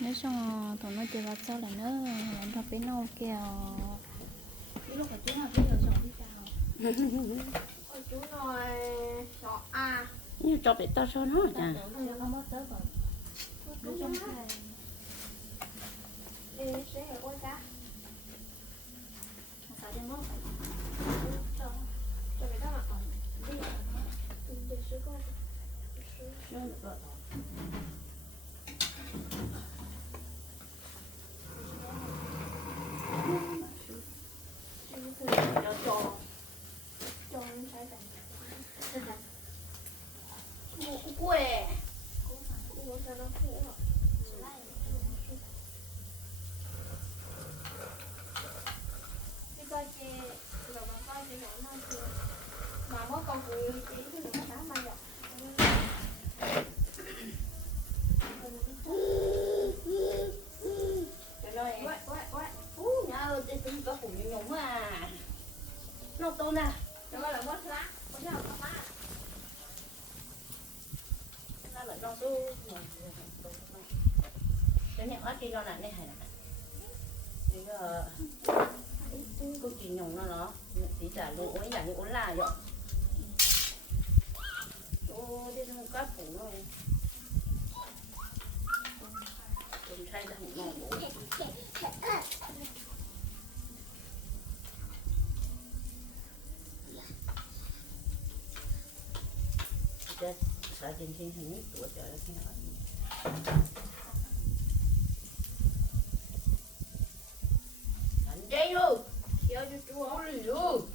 nếu xong thằng nó chưa bắt sau là nó làm thật cái nâu kìa lúc mà chú học bây giờ xong đi chào Ôi, chú nói sợ à. Như cho bị to cho nó ta chả là không bắt tới rồi. Chú nó trong nói cái đi sẽ ôi cá? Sao đi mất cho mày đó mà đi. Để sư con sư nó cho cho cho em sai thành quê mua cho nó khổ à đi coi chị rồi mà coi chị nói chị mà mất con quỷ chị thì nó đá mai rồi Trời ơi, quậy quậy quậy ú nhớ cái tính có khủng nhung nhung à nó to nè rồi gọi là mất lá có sao không má nó lại nó su cái nhà này kia nó đây hay là giờ cô chỉ nó nó tí trả lũ ấy là những ốn là vậy ô đi nó có phủ rồi Cùng thay ra một màu bố chết sợ trên thiên hình nhất tuổi trời đất hỏi anh dây luôn Yo chú chú ôi luôn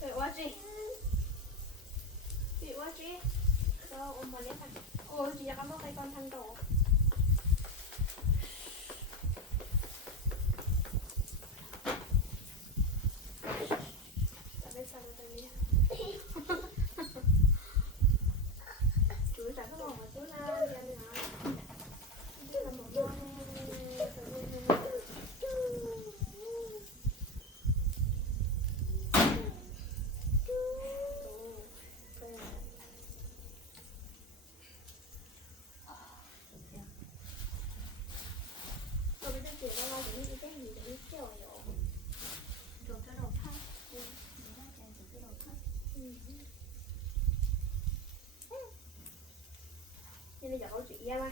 Bị quá chị Bị quá chị Sao ôm vào lấy thằng Ôi chị đã mất cái con thằng tổ Tại bên sao đây nhé Chú trả cái mồm của chú na đi ăn nào Chú là một con Tôi bây giờ chuyển ra ngoài để đi cái gì để đi kiểu hiểu rồi cái đầu thắt đi để nó chạy từ cái đầu thắt Nhưng bây giờ câu chuyện ra mà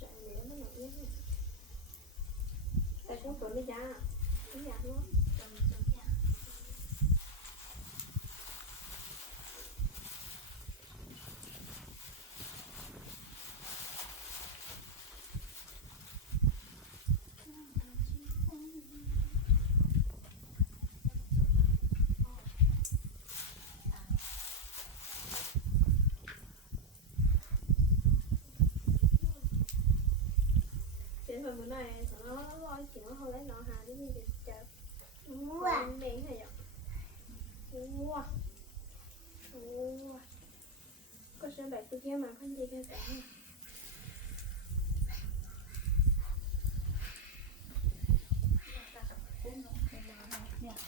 Chạy nếu nó nổi nhất Tại cũng tuần đi ra Đúng nhạc nó rồi rồi nha Thì hồi bữa này tụi nó nói chị nó không lấy nọ hà đi đi chờ Con miệng hay vậy? Ua. Ua. Có sẽ bạch tôi kia mà không gì cái cả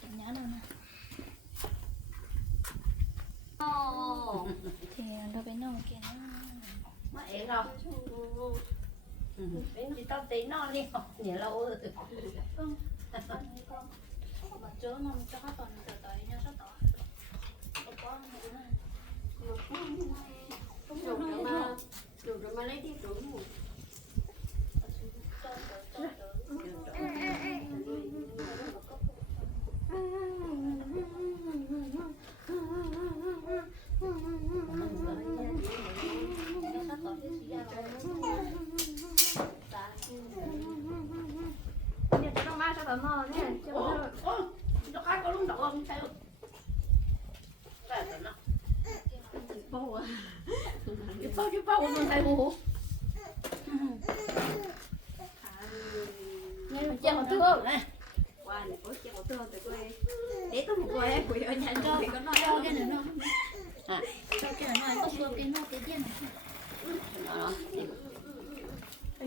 chọn nhã đâu thì cái nâu kia nó má ế không? chị tao tí non đi học nhỉ lâu rồi. con mà chớ nó cho các tuần từ tới nhau sắp tỏ có con nữa rồi mà Đủ rồi mà lấy đi đủ ngủ Thank you cho tới nó sắp tỏ cái gì ra rồi Nhà cho nó ma cho tao mò nha Cho nó ồ, nó khác có lúc đầu không? Sao? Bầu à. Chứ bao chứ bao nghe mà chơi một thương này. Qua này có chèo tơ từ quê Để tôi một quê quỷ ở nhà cho thì có nói cho cái này nó À, cho cái này nó có cái nó cái gì này. Nó nó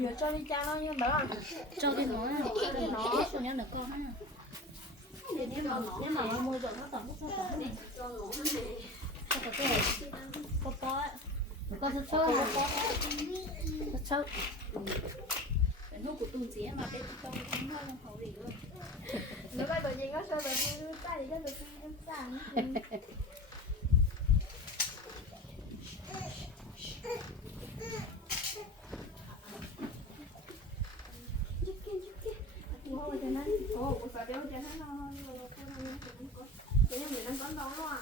giờ cho đi cha nó nhưng mà cho cái nó cái nó cho nhắn được con á. Nếu mà nếu mà mua được nó tổng nó tổng này có cái có có có sốt sốt. Có sốt sốt. Cái nút của tùng dĩa mà bên trong cũng hơi không hậu gì luôn. Nếu mà bởi vì nó sôi bởi vì ta thì rất là sáng 人家没能赶到了啊！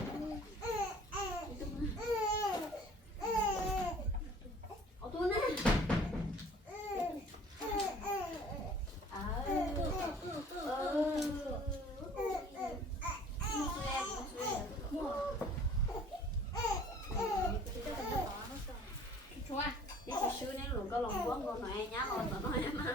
con con nói nhá. Con nói mà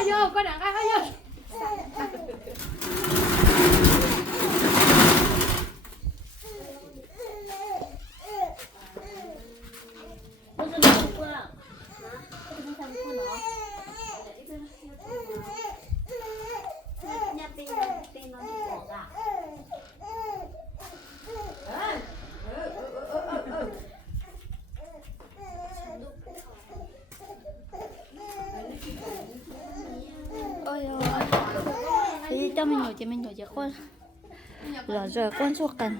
ayo, con nặng ai ayo. 这个关 con.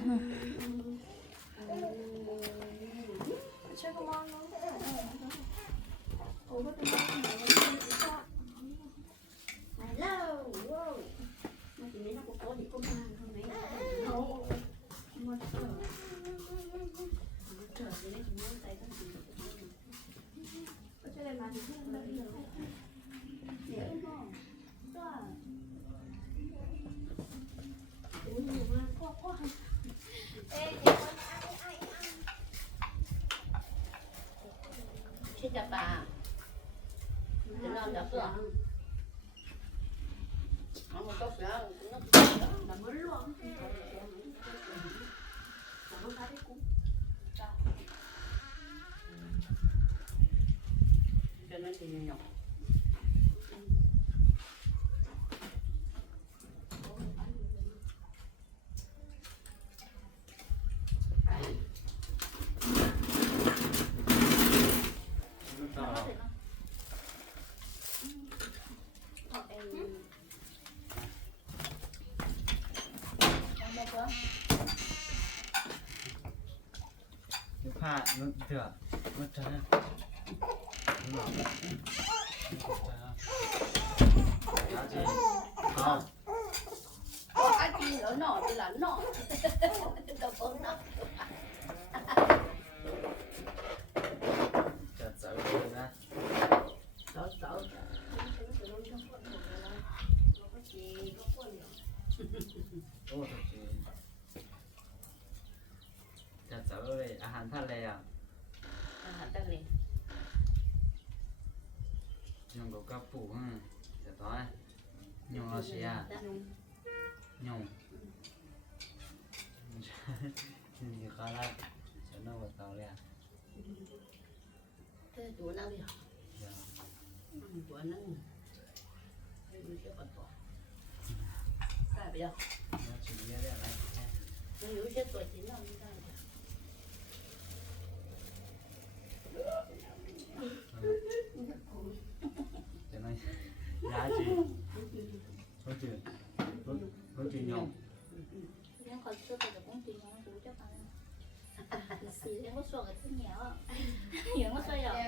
Nhỏ Ờ, Nếu pha nó thừa nó trái Đúng rồi Đó chị không có cái chi lỡ nọ thì là nọ đâu có nọ Chợt sợ rồi ra sợ sợ Ô sợ rồi À hẳn thật lè à à ta liền nhưng có các phụ hả Chợt tối Nhưng nó sẽ à? Nhung. Nhưng như khó lắm. Cho nó vào tàu liền thế tuổi nào đi dạ. Tuổi nó thế mình sẽ còn tuổi sai bây giờ nó chỉ biết là này nó hiểu chết tuổi chín đi ra cho nó giá trị có chuyện có có chuyện nhung Em còn chưa phải được công ty nó cũng cho bạn Sự em có sổ cái thứ nhớ Hiểu có sổ rồi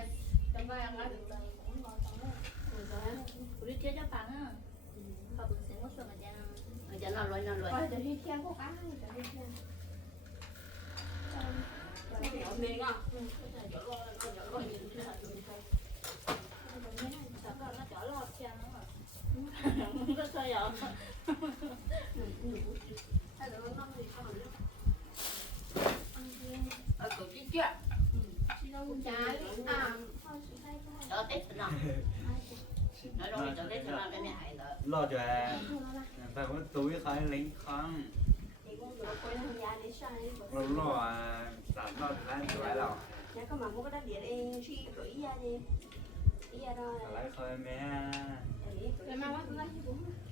Trong vai ăn được rồi cũng ngon lắm. 우리 뒤에 방 밥은 생거 써 그냥 Rồi cho nó lôi nó lôi Coi từ khi khen có cá từ khi khen. nhỏ miệng à nhỏ lôi Cũng trái. À, thôi chị hay thôi. cho tết nó nói rồi cho tết nó cái này hay là lo cho phải có túi khỏi lính Thì để đi. lo lo sản lo thì lại phải lo Nhà có mà mua cái đất địa đây suy gửi ra đi. Đi ra rồi. lại khỏi mẹ Rồi mà bắt lấy cũng Bữa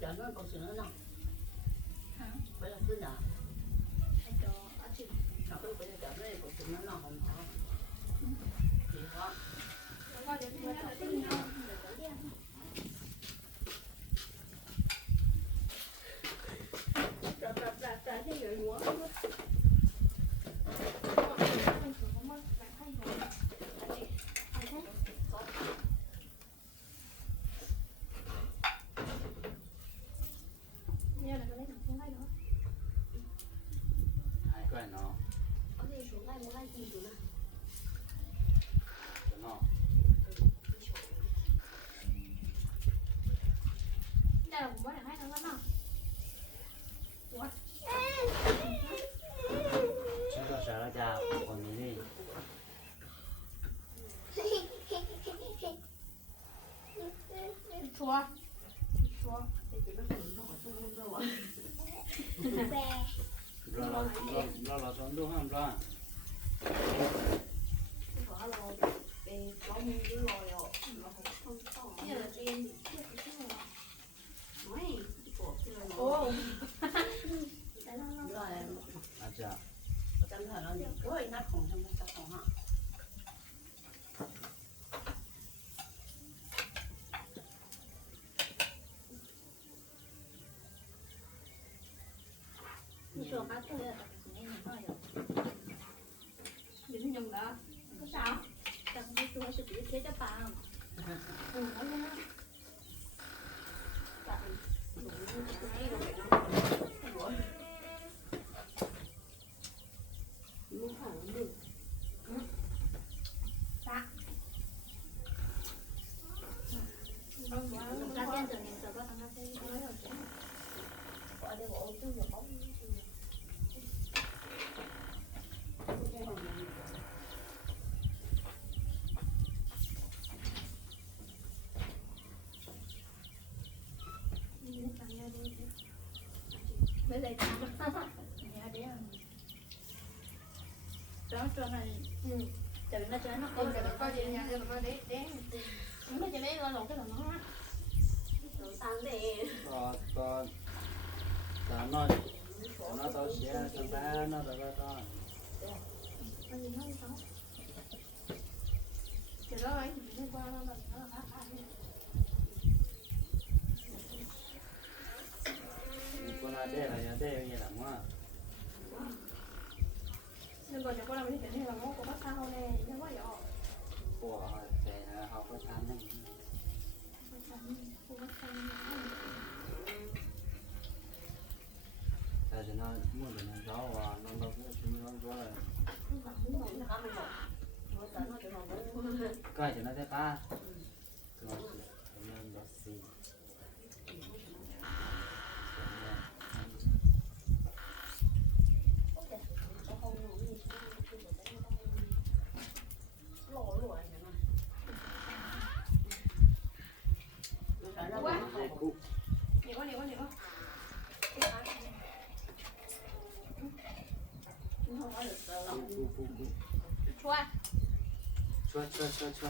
nó có được nó còn sữa nó hả? phải là thứ nào hay cho ở chị nó có được nó còn sữa nó không có thì đó Coi để mà thấy cho nó cái là Có sao? Ta cũng đi xuống. lejtama. đấy, det är Pronto, men... Mm. Từ nó cho nó không được có nhà nha, nó để để ừ. nó cho bé lo lộn cái lòng nó. Rồi sang đi. Rồi, rồi. Là nó nó tao sẽ cho bé nó được ra tao. Con gì nó không? Trời ơi, mình qua nó rồi. Nhưng còn chỗ qua làm cái chuyện này là nó có bắt sao nè nó có dọ của để học có tham này. tại vì nó mua được nó gió và nó đâu có chúng nó có là Cái cho nó thế ta rồi nên nó xì dây cụ nhiều quá nhiều quá nhiều quá cụ cụ cụ cụ chua chua chua chua chua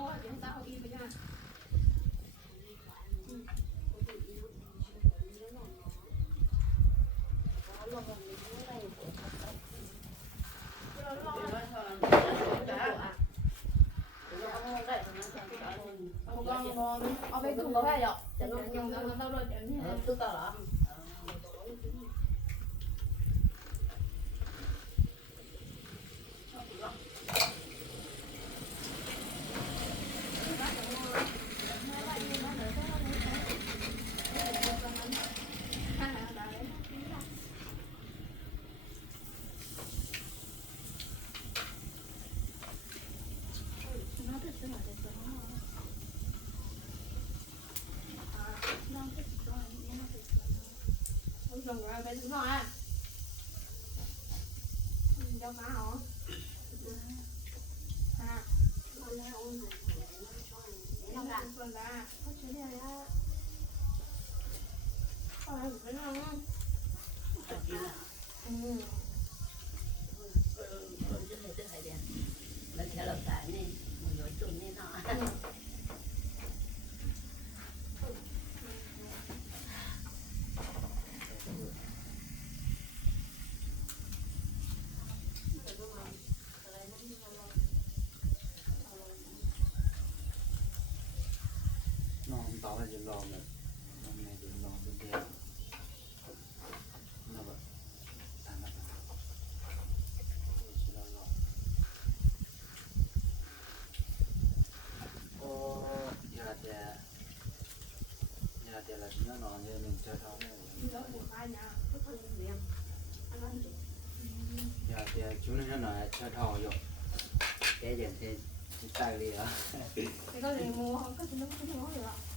nó là chuyện tao im với nha một con con ở bên cùng có hai dọc dùng dùng nó đâu rồi chuyện như thế tôi tao là nó thật sự là thật sự nó nó thật sự nó nó thật sự Không dùng rồi bên ตองให้ยืนรอเลยน้องในยืนรอเพื่อนๆนะแบบตามแบบยืนรอโอ้ยาเดียยาเดียละเนื้อนอนเนี่ยมันจะทำให้ยาเดียชุดนี้หน่อยจะทำอยู่แกอย่างเช่นใจเลยเหรอ cái đó thì mua không có thì nó không có được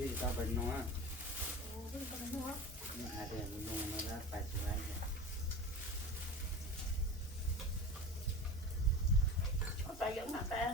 ซื้อเจ้าเป็นนัองนี่หาเดือนมันลงแล้วแปดสิบไร่เนี่ยเอาไปเยอมากแป้ง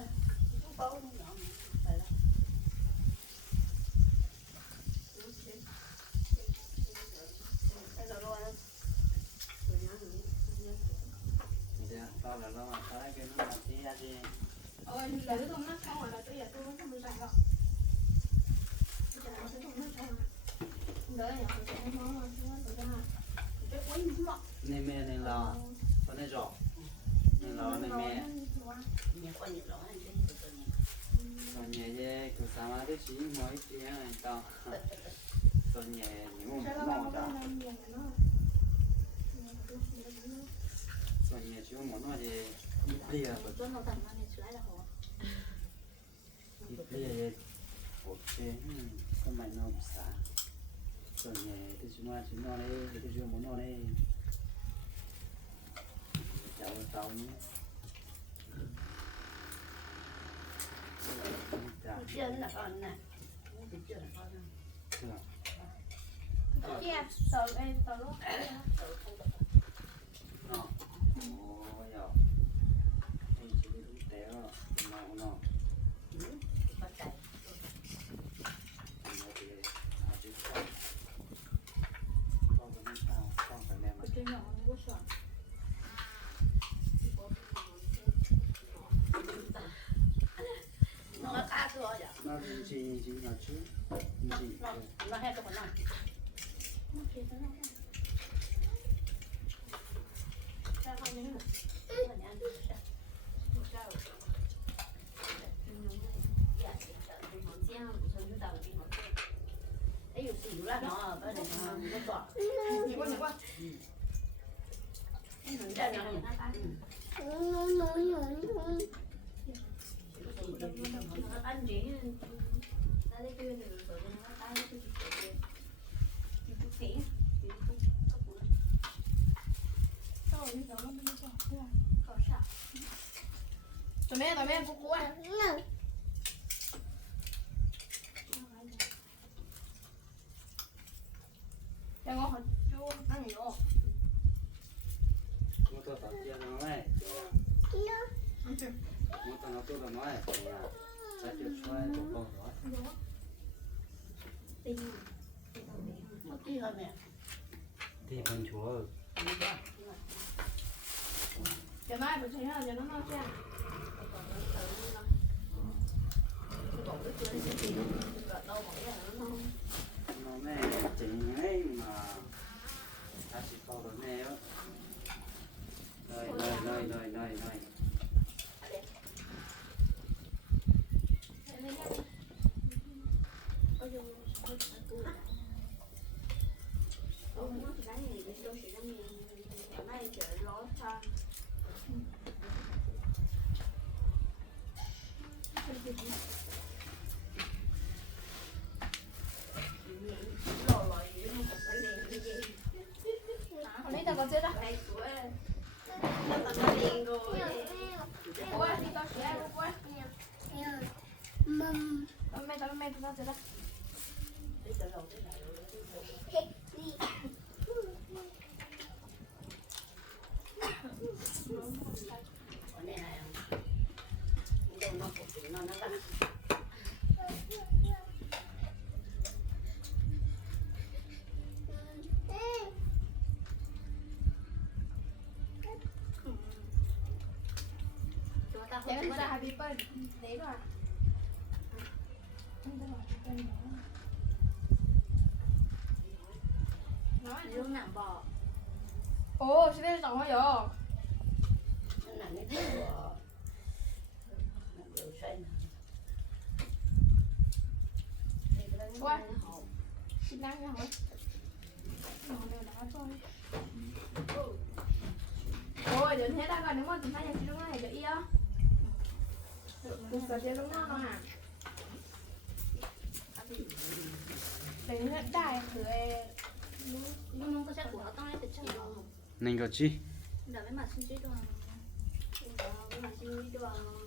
ok mày nó xả còn nhẹ thì chúng ta chúng nó đây thì chúng muốn nó đây cháu tao nhé chưa là con nè chưa là con nè kia sợ em sợ lúc Ồ, giờ. Em chỉ biết đúng té rồi. 那是一斤一斤的吃，一斤。那还多少？那给他那啥。再放点肉，过年就吃。不吃了。嗯，那个也是在地方捡，不是就在地方做。哎呦，是有那啥，把那啥那个抓。你管你管。嗯。你能干啥？嗯。嗯嗯嗯嗯嗯。Tụi mẹ tụi mẹ cô cô à Đang ngon hả? Chú ăn nhiều. Mua tao tao chia nó này. Ăn chưa? Mua tao nó tôi tao nói. Sẽ chịu xoay chúa. Nó cái Nó mẹ chỉnh ấy mà. Ta chỉ câu được mẹ đó. Rồi, rồi, rồi, rồi, rồi, rồi. có dùng có cái ông nó cái này cái tôi chỉ đang ngày mai chờ lót sang lò lò gì nó nó ra happy birthday đấy rồi. Nói lúc nào bỏ Ồ, sẽ biết rồi quá xin lắng nha hỏi ôi đến thế ta còn đúng không chúng ta nhà chị đúng không yêu cùng sở tiêu đúng không à đến hiện tại thử lúc lúc có sẽ của tao ấy thì chắc là nên có chi Đã với mặt xin chơi đồ đó, cái mà xin đi đồ